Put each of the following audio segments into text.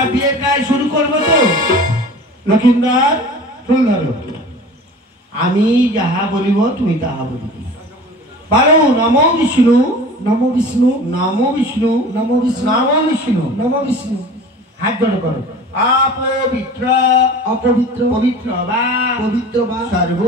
আচ্ছা বিয়ের কাজ শুরু করবো তো? লক্ষিন্দর ফুল ধরো, আমি যাহা বলিব তুমি তাহা বলিবে। বলো নমো বিষ্ণু, নমো বিষ্ণু, নমো বিষ্ণু, নমো বিষ্ণু, নমো বিষ্ণু, নমো বিষ্ণু। হাত জড়ো করো। অপবিত্র, অপবিত্র, পবিত্র বা, পবিত্র বা, সর্ব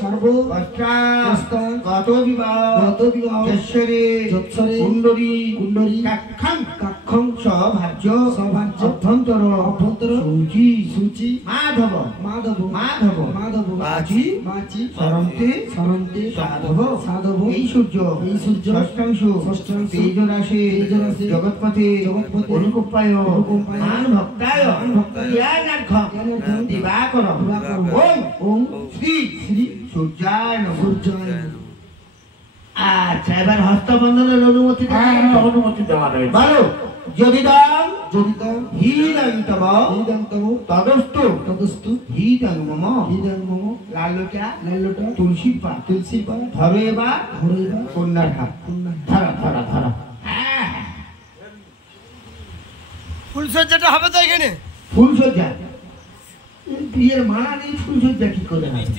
সর্ব বস্ত্রাং গত বিবাহ, গত বিবাহ, যশ্বরে যৎসরে, কুণ্ডলী, কুণ্ডলী, কাক্ষং, কাক্ষং, সভার্য, সভার্য, অভ্যন্তর, অভ্যন্তর, সূচি, সূচি, মাধব, মাধব, মাধব, মাধব, মাঝি, মাঝি, সরন্তে, সরন্তে, সাধব, সাধব, এই সূর্য, এই সূর্য, ষষ্ঠাংশ, ষষ্ঠাংশ, তেজরাশে, তেজরাশে, জগৎপথে, জগৎপথে, অনুকম্পায়, অনুকম্পায়, মান ভক্তায়, মান ভক্তায়, জ্ঞানার্ঘ্যং, জ্ঞানার্ঘ্যং, দিবাকর, দিবাকর, ওম ওম শ্রী শ্রী সূর্যায় নমঃ। সূর্যায় নমঃ। আচ্ছা এবার হস্তবন্ধনের অনুমতি অনুমতি দেওয়া রয়েছে। বলো যদি দাম, যদি তাও হীরন্তম হৃদয়ন্তম, তদস্তু তদস্তু, হীরং মম হৃদয় মম, লালটা লাল্যটা, তুলসী পাত তুলসী পা, ধরো এবার ধরৈবা, কন্যার হাত কন্যা। ধরা ধরা ধরা। ফুলসজ্জাটা হবে তো এখানে? ফুলসজ্জা বিয়ের মালা নেই, ফুলসজ্জা কি করে হবে?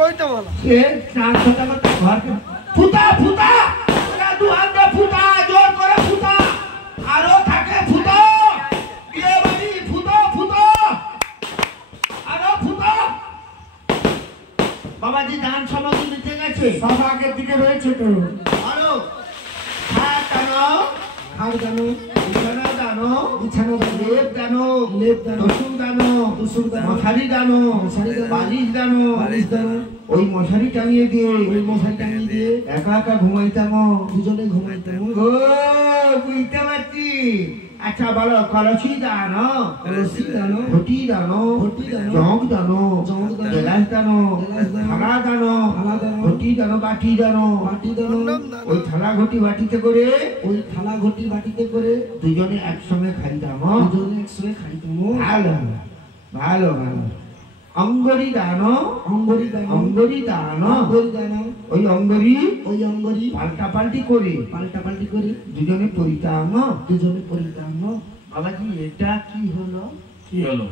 ওই তো বলা সে চার ছটা ঘর ফুটা ফুটা, দু হাত ফুটা, জোর করে ফুটা, আরো থাকে ফুটা, বিয়ে বাড়ি ফুটো ফুটো, আরো ফুটো। বাবাজি দান সামগ্রী নিতে গেছে, সব আগের দিকে রয়েছে তো। আরো খাট টানো, খাট দানো, বিছানা দানো, বিছানা দানো, লেপ দানো, লেপ দানো, তসুক দানো, তসুক দানো, মশারি দানো, মশারি দানো, বালিশ দানো, বালিশ দানো, ওই মশারি টাঙিয়ে দিয়ে ওই মশারি টাঙিয়ে দিয়ে একা একা ঘুমাইতাম। দুজনে ঘুমাইতাম। ও বুঝতে পারছি। আচ্ছা বলো কলসি দানো, কলসি দানো, ঘটি দানো, ঘটি দানো, জগ দানো, জগ দানো, গেলাস দানো, গেলাস দানো, থালা দানো, থালা দানো, ঘটি দানো, বাটি দানো, বাটি দানো, ওই থালা ঘটি বাটিতে করে ওই থালা ঘটি বাটিতে করে দুজনে একসঙ্গে খাইতাম। দুজনে একসঙ্গে খাইতাম। ভালো ভালো ভালো। অঙ্গরি দানো, অঙ্গরি দানো, অঙ্গরি দানো, অঙ্গরি দানো, ওই অঙ্গরি ওই অঙ্গরি পাল্টা পাল্টি করে পাল্টাপাল্টি করে দুজনে পরিতাম। দুজনে পরিতাম। বাবাজি এটা কি হলো? কি হলো?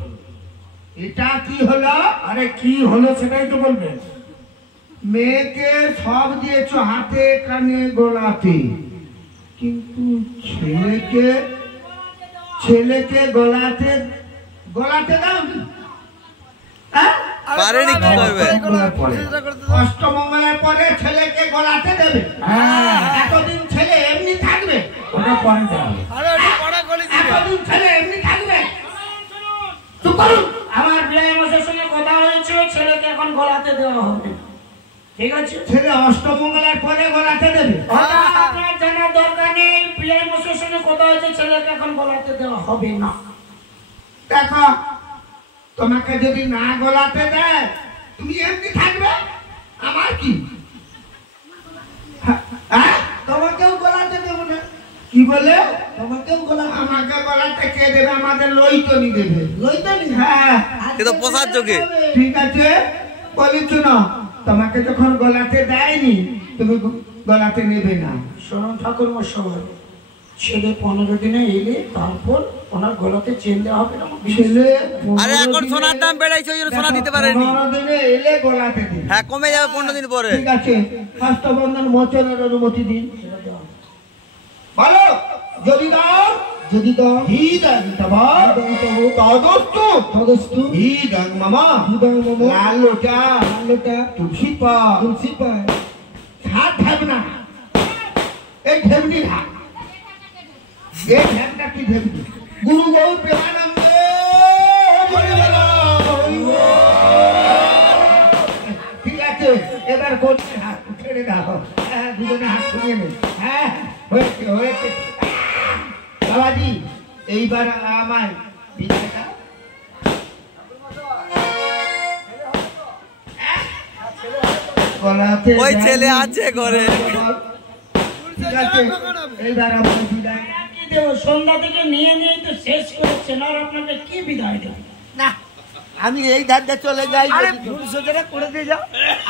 এটা কি হলো? আরে কি হলো সেটাই তো বলবেন। মেয়েকে সব দিয়েছো হাতে কানে গলাতে, কিন্তু ছেলেকে গলাতে গলাতে দাও নি? হ্যাঁ? পারেনি কি করবে? অষ্টমঙ্গলের পরে ছেলেকে গলাতে দেবে? এতদিন ছেলে এমনি থাকবে? ওটা পরে দেওয়া হবে। আরে ওটা পড়া গলি দিবে। এতদিন ছেলে এমনি থাকবে? চুপ করুন। আমার বিয়ে মাসের সঙ্গে কথা হয়েছে, ছেলেকে এখন গলাতে দেওয়া হবে, ঠিক আছে? ছেলে অষ্টমঙ্গলের পরে গলাতে দেবে? আপনার জানার দরকার নেই, বিয়ে মাসের সঙ্গে কথা হয়েছে, ছেলেকে এখন গলাতে দেওয়া হবে না। দেখো তোমাকে যদি না গলাতে দেয় তুমি এমনি থাকবে, আমার কি? হ্যাঁ? তোমাকেও গলাতে দেবো না। কি বলে? তোমাকেও গলাতে, আমাকে গলাতে কে দেবে? আমাদের লইতনি দেবে। লইতনি? হ্যাঁ এ তো পোষার যোগে। ঠিক আছে বলিছ না, তোমাকে যখন গলাতে দেয়নি তুমি গলাতে নেবে না। শোনো ঠাকুর মশাই, ছেলে 15 দিনে এলে তারপর ওনার গলাতে চেন দেওয়া হবে না। ছেলে আরে এখন সোনার দাম বেড়েছে, ওই জন্য সোনা দিতে পারেনি। 15 দিনে এলে গলাতে দিবে। হ্যাঁ কমে যাবে 15 দিন পরে। ঠিক আছে হস্তবন্ধন মোচনের অনুমতি দিন। বলো যদি দাও, যদি দাও হীদন্তম তদস্তু তদস্তু হীদং মম হৃদয় মম, লালটা লাল্যটা, তুলসী পা তুলসী পায়, হাত ঢাকনা, এই ঢেমনির হাত, এই ঢেমটা কি ঢেমনি? গুরু গৌর প্রেমানন্দে হরি বল, হরি বল। ঠিক আছে এবার কোনটা হাত ছেড়ে দাও। হ্যাঁ দুজনে হাত ছড়িয়ে নে। হ্যাঁ হয়েছে হয়েছে। বাবাজি এইবার আমায় বিদায়টা গলাতে ওই ছেলে আছে ঘরে। ঠিক আছে এইবার আমার বিদায়। কি দেবো? সন্ধ্যা থেকে নিয়ে তো শেষ করেছেন, আর আপনাকে কি বিদায় দেব? না আমি এই ধারটা চলে যাই। আরে ফুলসজ্জাটা করে দিয়ে যাও।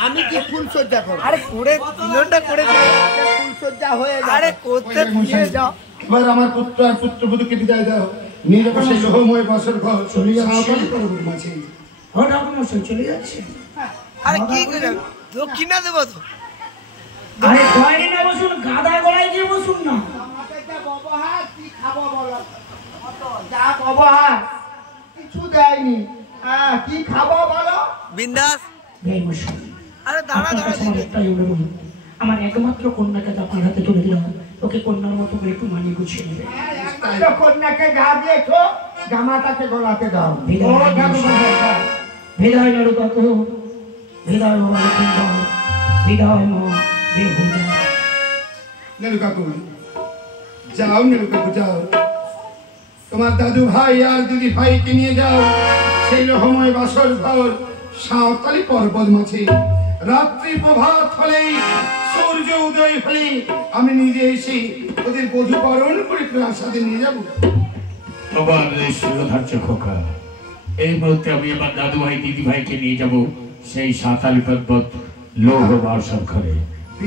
আমি কি ফুল সজ্জা করব? আরে করে তিনটা করে দিয়ে যাও। ফুল সজ্জা হয়ে আরে যাবে। করতে দিয়ে যাও। এবার আমার পুত্র আর পুত্রবধূকে বিদায় দাও। নিয়ে যাবো সেই লোহময় বছর ঘর চলে যাচ্ছে। সাঁওতালি পর্বত মাঝে। ও ঠাকুরমশাই চলে যাচ্ছে। আরে কি করে দক্ষিণা দেবো তো আরে দয়ারে না বসুন, গাদা গলায় গিয়ে বসুন না। আমাদের যা ব্যবহার কি খাবো বলো? যা ব্যবহার কিছু দেয়নি। হ্যাঁ কি খাবো বলো? বিন্দাস বেশ মশাই, আরে দাঁড়া আপনার দাঁড়া কাছে আমার একটাই অনুরোধ, আমার একমাত্র কন্যাকে তো আপনার হাতে তুলে দিলাম, ওকে কন্যার মতো করে একটু মানিয়ে গুছিয়ে নেবে। একমাত্র কন্যাকে গা দিয়েছো, জামাটাকে গলাতে দাও। ও ঠাকুরমশাই, বিদায় নাড়ু কাকু, বিদায় বাবা লক্ষ্মীন্দর, বিদায় মা বেহুদা। নেলু কাকু যাও, নেলু কাকু যাও, তোমার দাদু ভাই আর দিদি ভাইকে নিয়ে যাও সেই রহময় বাসর ঘর সাঁওতালি পর্বত মাঝে। রাত্রি প্রভাত হলেই, সূর্য উদয় হলে আমি নিজে এসে ওদের বধূকরণ করে প্রাসাদে নিয়ে যাব। তোমার শিরোধার্য খোকা, এই মুহূর্তে আমি আমার দাদু ভাই দিদি ভাইকে নিয়ে যাব সেই সাঁওতালি পর্বত লৌহ বাসর ঘরে।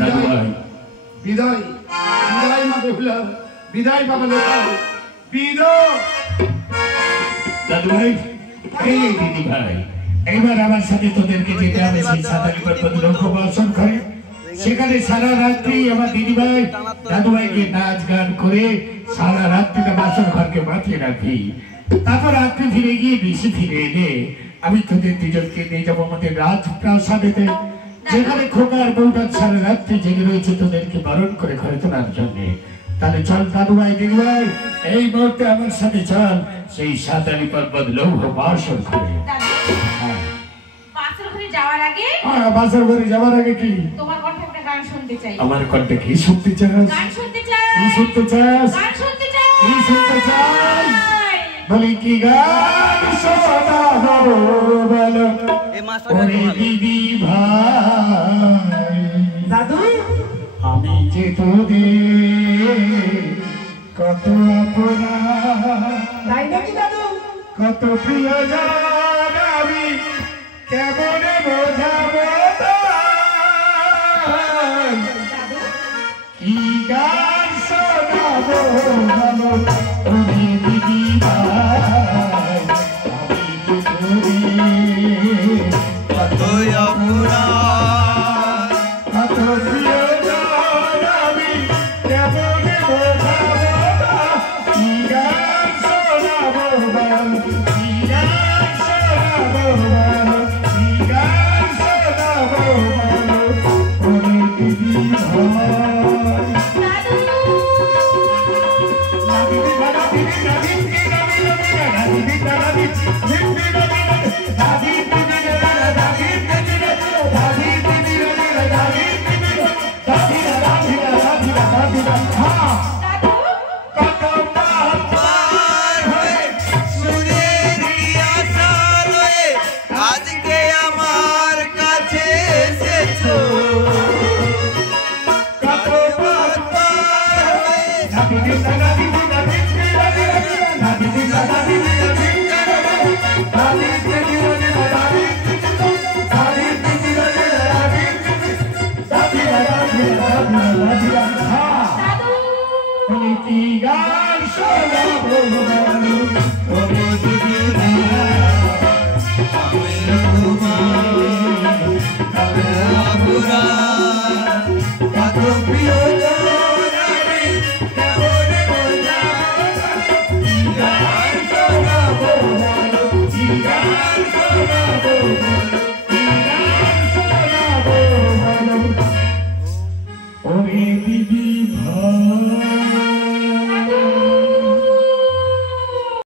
দাদু ভাই বিদায়, বিদায় মা বেহুলা, বিদায় বাবা লোকাল, বিদায়। দাদু ভাই, এই দিদি ভাই, এইবার আমার সাথে তোদেরকে যেতে হবে সেই সাঁওতালি পর্বত লৌহ বাসর ঘরে। সেখানে সারা রাত্রি আমার দিদি ভাই দাদু ভাইকে নাচ গান করে সারা রাত্রিটা বাসর ঘরকে মাতিয়ে রাখি। তারপর রাত্রি ফিরে গিয়ে বেশি ফিরে এলে আমি তোদের দুজনকে নিয়ে যাবো আমাদের রাজপ্রাসাদেতে, যেখানে খোকার বউটা সারা রাত্রি জেগে রয়েছে তোদেরকে বারণ করে ঘরে তোলার জন্য। তাহলে চল দাদু ভাই দিদি ভাই, এই মুহূর্তে আমার সাথে চল সেই সাঁওতালি পর্বত লৌহ বাসর ঘরে। হ্যাঁ, বাসর ঘরে যাওয়ার আগে বাসর ঘরে যাওয়ার আগে কি তোমার কণ্ঠে একটা গান শুনতে চাই। আমার কণ্ঠে কি শুনতে চাস? গান শুনতে চাই। কি শুনতে চাস? গান শুনতে চাই। কি শুনতে চাস? বলি কি গান শোনাবো বলো এই মাস্টার ওরে দিদি ভাই, দাদু আমি যে তোদের কত আপনা, তাই নাকি দাদু? কত প্রিয় জান আমি কেমনে বোঝাবো তোমায়? কি গান শোনাবো বলো ওরে দিদি ভাই, আমি যে তোদের কত আপনা, কত প্রিয় জান আমি কেমনে বোঝাবো তোমায়? কি গান শোনাবো বলো, কি গান শোনাবো বলো, কি গান শোনাবো বলো ওরে দিদি ভাই। আজকে আমার কাছে এসেছো, কত পথ পার হয়ে